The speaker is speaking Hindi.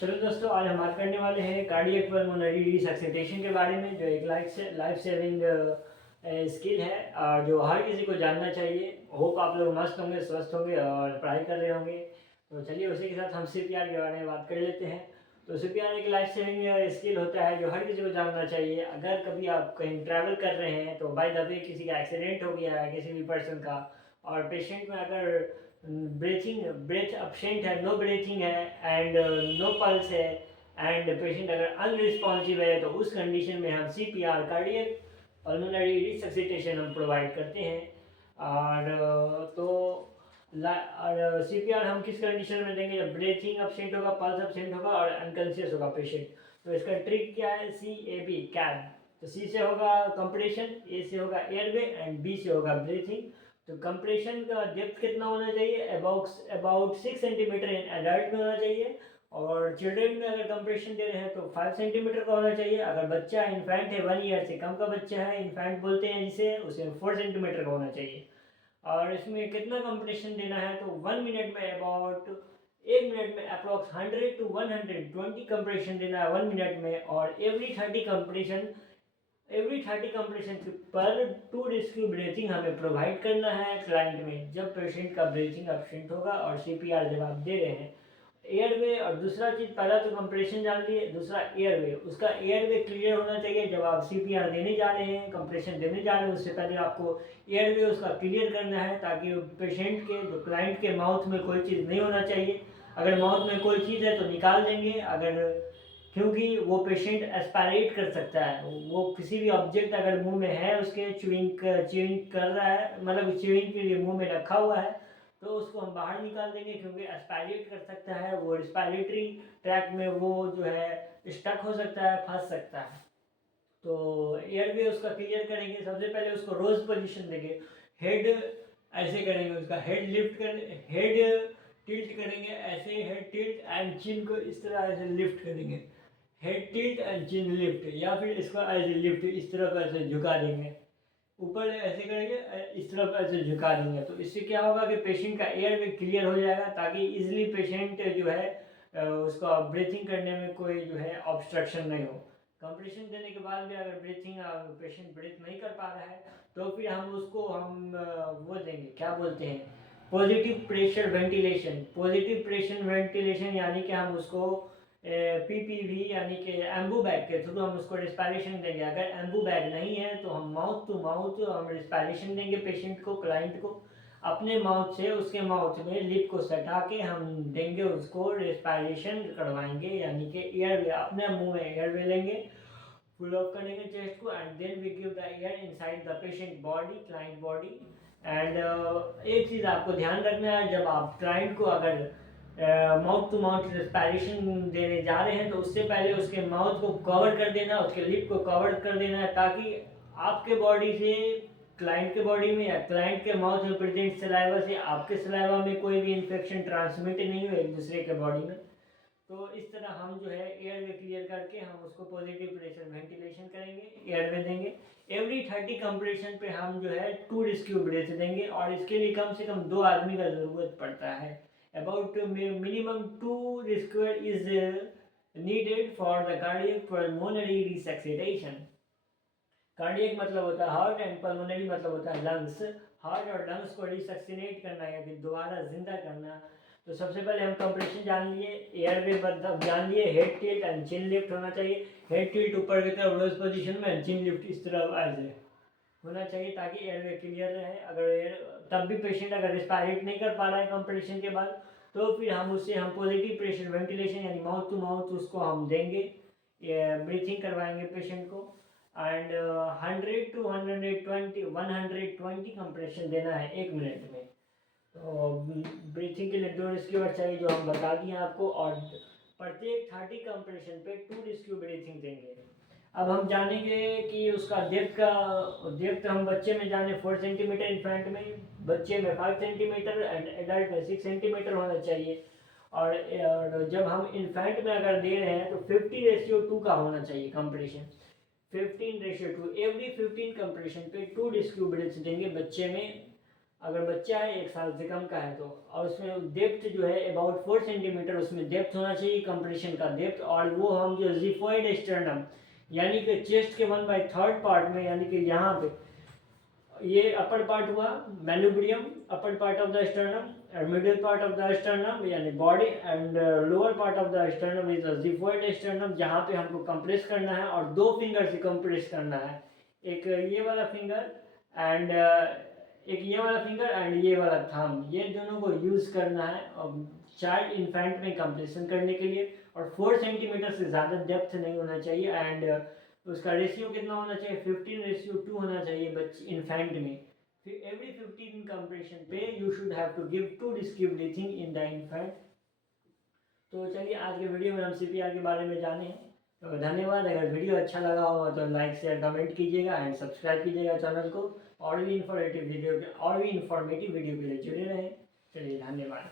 चलो दोस्तों, आज हम बात करने वाले हैं कार्डियक पल्मोनरी रिसक्सिटेशन के बारे में, जो एक लाइफ सेविंग स्किल है और जो हर किसी को जानना चाहिए। होप आप लोग मस्त होंगे, स्वस्थ होंगे और पढ़ाई कर रहे होंगे। तो चलिए उसी के साथ हम सीपीआर के बारे में बात कर लेते हैं। तो सीपीआर एक लाइफ सेविंग स्किल होता है जो हर किसी को जानना चाहिए। अगर कभी आप कहीं ट्रैवल कर रहे हैं तो बाय द वे किसी का एक्सीडेंट हो गया है किसी भी पर्सन का, और पेशेंट में अगर ब्रेथ अपसेंट है, नो ब्रीथिंग है एंड नो पल्स है एंड पेशेंट अगर अनरिस्पॉन्सिव है, तो उस कंडीशन में हम सीपीआर कार्डियक पल्मोनरी रिसक्सिटेशन हम प्रोवाइड करते हैं। और सीपीआर हम किस कंडीशन में देंगे? जब ब्रीथिंग अपसेंट होगा, पल्स अपसेंट होगा और अनकॉन्शियस होगा पेशेंट। तो इसका ट्रिक क्या है? CAB cab. तो सी से होगा कंप्रेशन, ए से होगा एयरवे एंड बी से होगा ब्रीथिंग। तो कंप्रेशन का डेप्थ कितना होना चाहिए? अबाउट 6 सेंटीमीटर इन एडल्ट में होना चाहिए, और चिल्ड्रेन में अगर कंप्रेशन दे रहे हैं तो 5 सेंटीमीटर का होना चाहिए। अगर बच्चा इन्फेंट है, 1 ईयर से कम का बच्चा है, इन्फेंट बोलते हैं जिसे, उसे 4 सेंटीमीटर का होना चाहिए। और इसमें कितना कंप्रेशन देना है? तो 1 मिनट में अबाउट 1 मिनट में अप्रॉक्स 100 to 120 कंप्रेशन देना है 1 मिनट में। और एवरी 30 कंप्रेशन पर 2 रेस्क्यू ब्रीथिंग हमें प्रोवाइड करना है क्लाइंट में, जब पेशेंट का ब्रीथिंग एब्सेंट होगा और सीपीआर जब आप दे रहे हैं। एयरवे, और दूसरा चीज़, पहला तो कंप्रेशन जान लिए, दूसरा एयरवे। उसका एयरवे क्लियर होना चाहिए। जब आप सीपीआर देने जा रहे हैं, कंप्रेशन देने जा रहे हैं, उससे पहले आपको एयरवे उसका क्लियर करना है, ताकि पेशेंट के, जो क्लाइंट के माउथ में कोई चीज़ नहीं होना चाहिए। अगर माउथ में कोई चीज़ है तो निकाल देंगे, अगर, क्योंकि वो पेशेंट एस्पायरेट कर सकता है। वो किसी भी ऑब्जेक्ट अगर मुंह में है उसके, च्यूइंग कर रहा है, मतलब च्यूइंग के लिए मुंह में रखा हुआ है, तो उसको हम बाहर निकाल देंगे, क्योंकि एस्पायरेट कर सकता है। वो रिस्पायरेटरी ट्रैक में वो जो है स्टक हो सकता है, फंस सकता है। तो एयरवे उसका क्लियर करेंगे। सबसे पहले उसको रोज पोजीशन देंगे। हेड ऐसे करेंगे, उसका हेड लिफ्ट कर, हेड टिल्ट करेंगे ऐसे, हेड टिल्ट एंड चिन को इस तरह ऐसे लिफ्ट करेंगे, head tilt and chin lift, या फिर इसको ऐसे लिफ्ट इस तरफ ऐसे झुका देंगे, ऊपर ऐसे करेंगे, इस तरफ ऐसे झुका देंगे। तो इससे क्या होगा कि पेशेंट का एयर वे क्लियर हो जाएगा, ताकि इजीली पेशेंट जो है उसका ब्रीथिंग करने में कोई जो है ऑब्स्ट्रक्शन नहीं हो। कंप्रेशन देने के बाद भी अगर पेशेंट ब्रीथ नहीं कर पा रहा है, तो फिर हम उसको वो देंगे, क्या बोलते हैं, positive pressure ventilation. Positive pressure ventilation यानी कि हम उसको PPV यानी कि एम्बू बैग के थ्रू हम उसको रिस्पायरेशन देंगे। अगर एम्बू बैग नहीं है तो हम माउथ टू माउथ हम रिस्पायरेशन देंगे पेशेंट को, क्लाइंट को। अपने माउथ से उसके माउथ में लिप को सटा के हम देंगे, उसको रिस्पायरेशन करवाएंगे, यानी कि एयर वे, अपने मुंह में एयर वे लेंगे, फुल ऑफ करेंगे चेस्ट को, and then we give the air inside the patient body, client body. And एक चीज़ आपको ध्यान रखना है, जब आप क्लाइंट को अगर माउथ टू माउथ रिस्पायरेशन देने जा रहे हैं, तो उससे पहले उसके माउथ को कवर कर देना, उसके लिप को कवर कर देना है, ताकि आपके बॉडी से क्लाइंट के बॉडी में या क्लाइंट के माउथ में प्रेजेंट सलाइवा से आपके सलाइवा में कोई भी इन्फेक्शन ट्रांसमिट नहीं हो एक दूसरे के बॉडी में। तो इस तरह हम जो है एयरवे क्लियर करके हम उसको पॉजिटिव प्रेशर वेंटिलेशन करेंगे, एयरवे देंगे। एवरी 30 कंप्रेशन पे हम जो है 2 रेस्क्यू ब्रेथ देंगे, और इसके लिए कम से कम 2 आदमी का ज़रूरत पड़ता है। About minimum 2 rescue is needed for the cardiac pulmonary resuscitation. Cardiac मतलब होता है हार्ट एंड पल्मोनरी मतलब होता है लंग्स। हार्ट और लंग्स को रिसक्सिनेट करना या फिर दोबारा जिंदा करना। तो सबसे पहले हम कंप्रेशन जान लिए, एयरवे मतलब जान लिए, head tilt and chin lift होना चाहिए। हेड टिल्ट ऊपर की तरफ रोज पोजीशन में, चिन लिफ्ट इस तरफ ऐसे होना चाहिए, ताकि एयरवे क्लियर रहे। अगर एयर तब भी पेशेंट अगर रिस्पायरेट नहीं कर पा रहा है कंप्रेशन के बाद, तो फिर हम पॉजिटिव प्रेशर वेंटिलेशन यानी माउथ टू माउथ उसको हम देंगे, ब्रीथिंग करवाएंगे पेशेंट को। एंड 100 to 120 कंप्रेशन देना है 1 मिनट में। तो ब्रीथिंग के लिए 2 रिस्क्यूअर चाहिए, जो हम बता दिए आपको, और प्रत्येक 30 कंप्रेशन पे 2 रिस्क्यू ब्रीथिंग देंगे। अब हम जानेंगे कि उसका डेप्थ हम बच्चे में जाने 4 सेंटीमीटर, इन्फेंट में, बच्चे में 5 सेंटीमीटर एंड एडल्ट में 6 सेंटीमीटर होना चाहिए। और जब हम इन्फेंट में अगर दे रहे हैं तो 50:2 का होना चाहिए कंप्रेशन, 15:2। एवरी 15 कंप्रेशन पे 2 रिस्क्यू ब्रेथ्स देंगे बच्चे में, अगर बच्चा है 1 साल से कम का है तो, और उसमें डेप्थ जो है अबाउट 4 सेंटीमीटर उसमें डेप्थ होना चाहिए, कंप्रेशन का डेप्थ। और वो हम जो जिफॉइड स्टर्नम यानी कि चेस्ट के 1/3 पार्ट में, यानी कि यहाँ पे ये अपर पार्ट हुआ manubrium, upper part of the sternum, middle part of the sternum यानी body, and lower part of the sternum is the xiphoid sternum, जहाँ पे हमको कंप्रेस करना है और 2 फिंगर से कंप्रेस करना है, एक ये वाला फिंगर एंड एक ये वाला फिंगर एंड ये वाला थंब, ये दोनों को यूज़ करना है चाइल्ड इन्फेंट में कंप्रेशन करने के लिए। और 4 सेंटीमीटर से ज़्यादा डेप्थ नहीं होना चाहिए, एंड उसका रेशियो कितना होना चाहिए, 15:2 होना चाहिए बच्चे इन्फेंट में। फिर एवरी 15 कंप्रेशन पे you should have to give 2 disc breathing in the infant. तो चलिए आज के वीडियो में हम सीपीआर के बारे में जाने। तो धन्यवाद। अगर वीडियो अच्छा लगा हो तो लाइक शेयर कमेंट कीजिएगा एंड सब्सक्राइब कीजिएगा चैनल को, और भी इन्फॉर्मेटिव वीडियो के लिए जुड़े रहें। चलिए धन्यवाद।